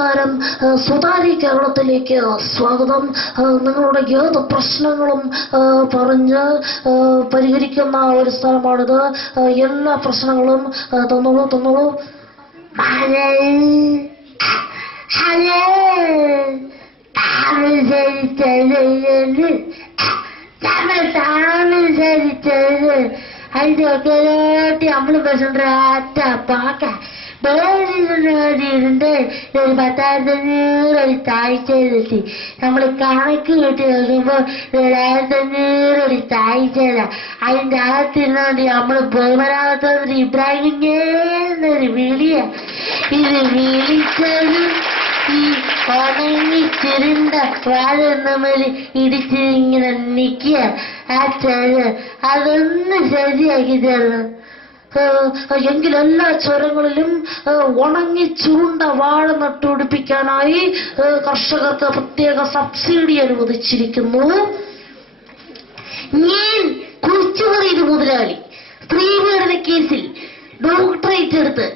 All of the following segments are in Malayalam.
നമസ്കാരം. സ്വതാര്യ കേരളത്തിലേക്ക് സ്വാഗതം. നിങ്ങളുടെ ഏത് പ്രശ്നങ്ങളും പറഞ്ഞ് പരിഹരിക്കുന്ന ഒരു സ്ഥലമാണിത്. എല്ലാ പ്രശ്നങ്ങളും തന്നോളൂ. നമ്മള് പ്രശ്നം പാക്ക ഇருந்து ഒരു 10,500 താഴ്ചയിലെത്തി. നമ്മൾ കണക്ക് കിട്ടി നോക്കുമ്പോൾ 7,500 താഴ്ചയില. അതിൻ്റെ അകത്തിരുന്നോണ്ട് നമ്മള് ബഹുമാനാകത്തോട് ഇബ്രാഹിമിങ്ങേന്നൊരു വിളിയ. ഇത് വിളിച്ചത് ഈ ഉണങ്ങി ചുരുണ്ട വാഴൊന്നുമേൽ ഇടിച്ച് ഇങ്ങനെ നിൽക്കുക. ആ ചെറ് അതൊന്ന് ശരിയാക്കി തരണം. എങ്കിൽ എല്ലാ ചുരങ്ങളിലും ഉണങ്ങി ചുരുണ്ട വാഴ നട്ടുപിടിപ്പിക്കാനായി കർഷകർക്ക് പ്രത്യേക സബ്സിഡി അനുവദിച്ചിരിക്കുന്നു. ഞാൻ കുറിച്ചുപറിയത് മുതലാളി സ്ത്രീപീഡന കേസിൽ ഡോക്ടറേറ്റ് എടുത്ത്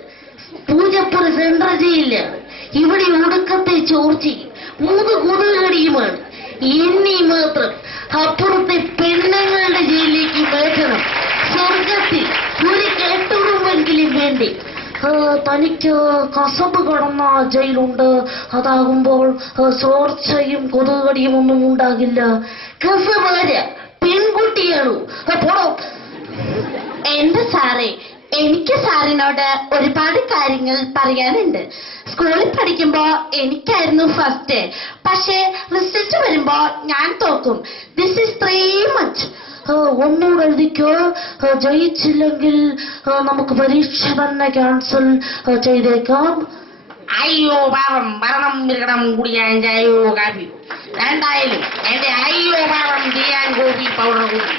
പൂജപ്പുര സെൻട്രൽ ജയിലിലാണ്. ഇവിടെ ഒടുക്കത്തെ ചോർച്ചയും 3 കൊതുകടിയുമാണ്. എന്നീ മാത്രം അപ്പുറത്തെ പെണ്ണുങ്ങളുടെ ജയിലിലേക്ക് മാറ്റണം. സ്വർഗത്തിൽ ഒരു കെട്ടുറുമ്പെങ്കിലും വേണ്ടി. തനിക്ക് കസബ് കടന്ന ജയിലുണ്ട്. അതാകുമ്പോൾ ചോർച്ചയും കൊതുകടിയും ഒന്നും ഉണ്ടാകില്ല. കസബാര പെൺകുട്ടിയാണോ? പോടോ. എന്റെ സാറേ, എനിക്ക് സാറിനോട് ഒരുപാട് കാര്യങ്ങൾ പറയാനുണ്ട്. സ്കൂളിൽ പഠിക്കുമ്പോ എനിക്കായിരുന്നു ഫസ്റ്റ്. പക്ഷേ റിസൾട്ട് വരുമ്പോ ഞാൻ തോക്കും. This is 3 much. ഒന്നുകൂടെ എഴുതിക്കോ. ജയിച്ചില്ലെങ്കിൽ നമുക്ക് പരീക്ഷ തന്നെ ക്യാൻസൽ ചെയ്തേക്കാം. അയ്യോ പാവം, ഭരണം മൃഗണം കുടിയാൻ ചായോ കാപ്പി എന്തായാലും എന്റെ അയ്യോ പാവം ചെയ്യാൻ കോഫി പൗഡർ കൂടി.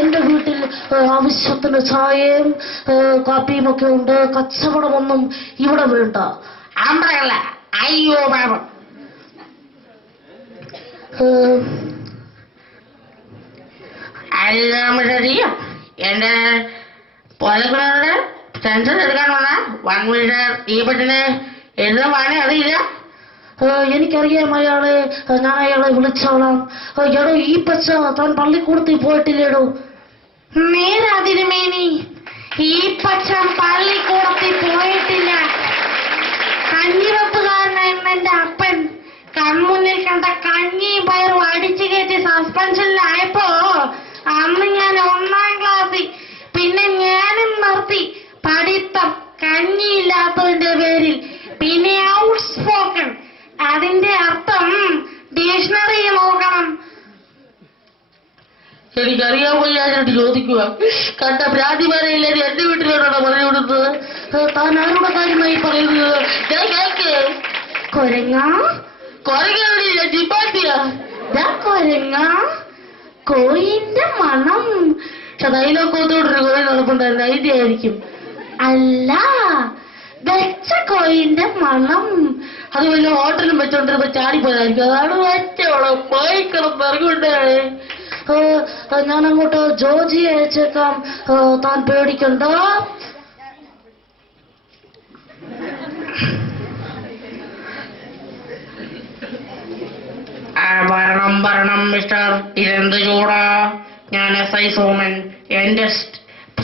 എന്റെ വീട്ടിൽ ആവശ്യത്തിന് ചായയും കാപ്പിയും ഒക്കെ ഉണ്ട്. കച്ചവടമൊന്നും ഇവിടെ വേണ്ട. അമ്പളല്ല, അയ്യോ പാവം. എല്ലാം ശരിയോ? എന്റെ പൊലകളുടെ സെൻസസ് എടുക്കാനുള്ള 1 മീറ്റർ ഈ പറ്റിന് എന്ത് പണി അറിയില്ല. എനിക്കറിയാം അയാളെ. ഞാൻ അയാളെ വിളിച്ചോളാം. എടോ ഈ പച്ച താൻ പള്ളിക്കൂടത്തിൽ പോയിട്ടില്ലേടോ? നേരതിരുമേനി, ഈ പച്ച പള്ളിക്കൂടത്തിൽ പോയിട്ടില്ല. കഞ്ഞിവെപ്പുകാരനായിരുന്നു എന്റെ അപ്പൻ. കൺമുന്നിൽ കണ്ട കഞ്ഞിയും പയറും അടിച്ചു കയറ്റി സസ്പെൻഷനിലായപ്പോ അന്ന് ഞാൻ 1ാം ക്ലാസ്സിൽ. പിന്നെ ഞാനും നിർത്തി പഠിത്തം കഞ്ഞിയില്ലാത്തതിന്റെ പേരിൽ. പിന്നെ ഔട്ട് സ്പോക്കൺ. അതിന്റെ അർത്ഥം ഡിക്ഷണറി നോക്കണം. എനിക്കറിയാൻ വയ്യാതിട്ട് ചോദിക്കുക. കണ്ട ഭ്രാന്തിമാരെയില്ലാതെ എന്റെ വീട്ടിലോട്ടാണ് പറഞ്ഞു കൊടുത്തത്. താൻ ആരുടെ കാര്യമായി പറയുന്നത്? ഞാൻ കേൾക്ക്. കൊരങ്ങ കൊരങ്ങില്ല, ജിപ്പാത്തിയ. കൊരങ്ങ കോയിന്റെ മണം. ഡയലോഗത്തോടൊരു കുറെ നടപ്പുണ്ടായിരുന്നു. അതിന്റെ ആയിരിക്കും. അല്ല, വെച്ച കോയിന്റെ മണം. അത് വല്ല ഹോട്ടലും വെച്ചോണ്ടിരുമ്പോ ചാടിപ്പോയതായിരിക്കും. അതാണ് വെച്ചോളെ പോയി കിടന്നിറങ്ങുണ്ടേ. ഞാൻ അങ്ങോട്ട് ജോജിയെ അയച്ചേക്കാം. താൻ പേടിക്കണ്ട. ഭരണം മിസ്റ്റർ. ഇതെന്ത് ചൂടാ? ഞാൻ SI സോമൻ. എന്റെ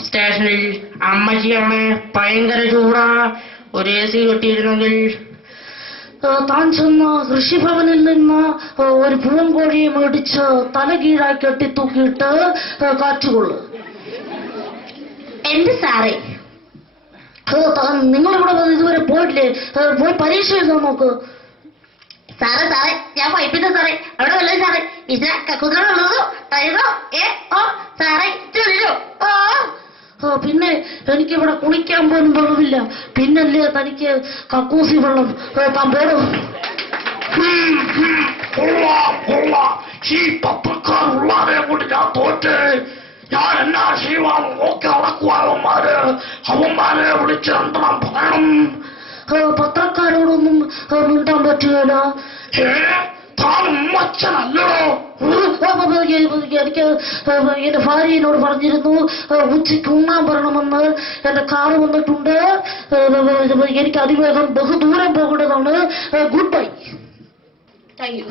സ്റ്റേഷനിൽ അമ്മച്ചിയാണ്. ഭയങ്കര ചൂടാ. ഒരു AC കിട്ടിയിരുന്നെങ്കിൽ. താൻ ചെന്ന കൃഷിഭവനിൽ നിന്ന് ഒരു പൂവൻകോഴിയെ മേടിച്ച് തല കീഴായി കെട്ടി തൂക്കിയിട്ട് കാറ്റുകൊള്ളു. എന്റെ സാറേ, നിങ്ങളിവിടെ ഇതുവരെ പോയിട്ടില്ലേ? പോയി പരീക്ഷ എഴുതാൻ നോക്ക്. സാറേ ഞാൻ പൈപ്പിന്റെ സാറേ. അവിടെ വല്ലതും സാറേ കുതിരോ ടൈറോ സാറേ ചെല്ലോ. പിന്നെ എനിക്കിവിടെ കുളിക്കാൻ പോലും വെള്ളമില്ല. പിന്നല്ലേ തനിക്ക് കക്കൂസി വെള്ളം. താൻ പോടും. ഈ പത്രക്കാരുള്ളവരെ കൊണ്ട് ഞാൻ തോറ്റ്. ഞാൻ എന്നാ ചെയ്യുവാൻ നോക്കി അവന്മാരെ വിളിച്ച് എന്തെണ്ണം പറയണം. പത്രക്കാരോടൊന്നും മിണ്ടാൻ പറ്റുകയില്ല. താനും മച്ചനല്ലോ. എനിക്ക് എന്റെ ഭാര്യ എന്നോട് പറഞ്ഞിരുന്നു ഉച്ചയ്ക്ക് ഉണ്ണാൻ പറയണമെന്ന്. എന്റെ കാറ് വന്നിട്ടുണ്ട്. എനിക്ക് അതിവേഗം ബഹുദൂരം പോകേണ്ടതാണ്. Good bye. Thank you.